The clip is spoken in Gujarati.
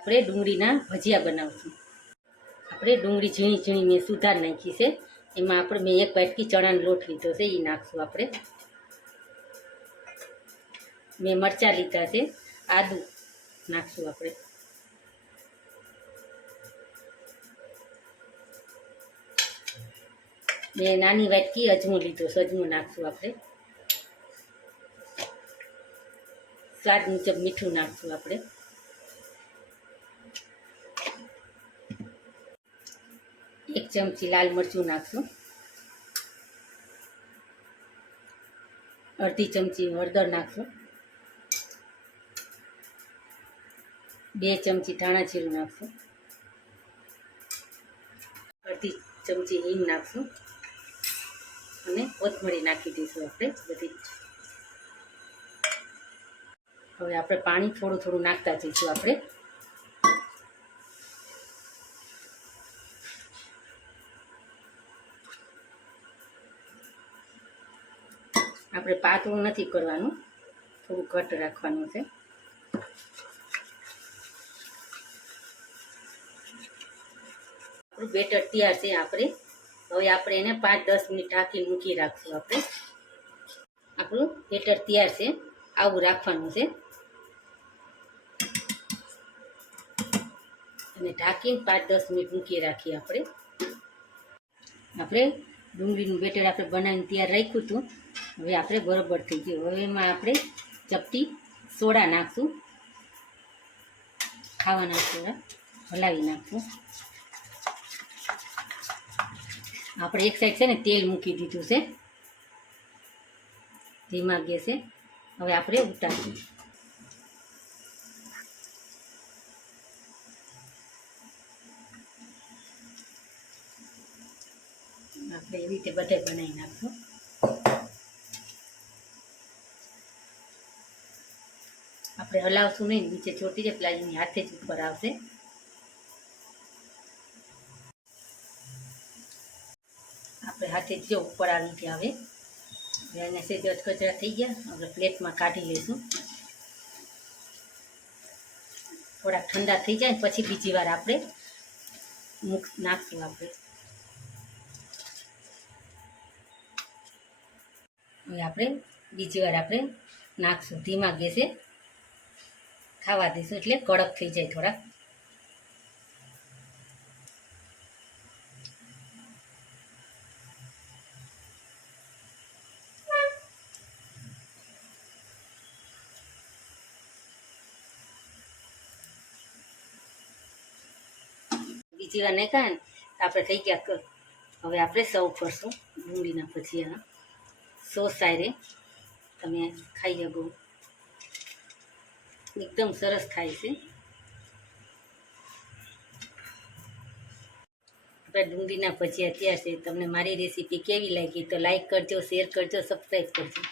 આપણે ડુંગળીના ભજીયા બનાવશું। આપણે ડુંગળી ઝીણી ઝીણી મેં સુધાર નાખી છે। એમાં આપણે મેં એક વાટકી ચણાનો લોટ લીધો છે, એ નાખશું આપણે। મેં મરચાં લીધા છે, આદુ નાખશું આપણે। મેં નાની વાટકી અજમો લીધો છે, અજમો નાખશું આપણે। સ્વાદ મુજબ મીઠું નાખશું આપણે। એક ચમચી લાલ મરચું નાખશું। અડધી ચમચી હળદર નાખશું। 2 ચમચી ધાણા જીરું નાખશું। અડધી ચમચી હિંગ નાખશું અને કોથમરી નાખી દઈશું આપણે બધી। હવે આપણે પાણી થોડું થોડું નાખતા જઈશું આપણે। આપણે પાતળું નથી કરવાનું, થોડું ઘટ રાખવાનું છે। આપણું બેટર તૈયાર છે। આપણે હવે આપણે એને 5-10 મિનિટ ઢાંકી મૂકી રાખશું આપણે। આપણું બેટર તૈયાર છે, આવું રાખવાનું છે અને ઢાંકીને 5-10 મિનિટ મૂકી રાખીએ આપણે। આપણે ડુંગળીનું બેટર આપણે બનાવીને તૈયાર રાખ્યું હતું, હવે આપણે બરોબર થઈ ગયું। હવે એમાં આપણે ચપટી સોડા નાખશું, ખાવાના સોડા હલાવી નાખશું। આપણે એક સાઈડ છે ને તેલ મૂકી દીધું છે ધીમા ગેસે। હવે આપણે ઉતારીશું। આપણે એવી રીતે બધા બનાવી નાખશું। આપણે હલાવશું નહીં, નીચે ચોટી જાય પેલા એની હાથે જ ઉપર આવશે। આપણે હાથે જ ઉપર આવી ગયા। હવે એને સેજ અધકચરા થઈ ગયા, આપણે પ્લેટમાં કાઢી લઈશું। થોડાક ઠંડા થઈ જાય પછી બીજી વાર આપણે નાખશું આપણે। હવે આપણે બીજી વાર આપણે નાખશું, ધીમા ગેસે ખાવા દઈશું એટલે કડક થઈ જાય થોડાક। બીજી વાર નહીં ખાય ને આપણે થઈ ગયા। હવે આપણે સર્વ કરશું ડુંગળીના ભજીયા સોસ સાથે, તમે ખાઈ શકો, એકદમ સરસ થાય છે। આપણા ડુંગળીના ભજીયા તૈયાર છે। તમને મારી રેસીપી કેવી લાગી તો લાઈક કરજો, શેર કરજો, સબસ્ક્રાઈબ કરજો।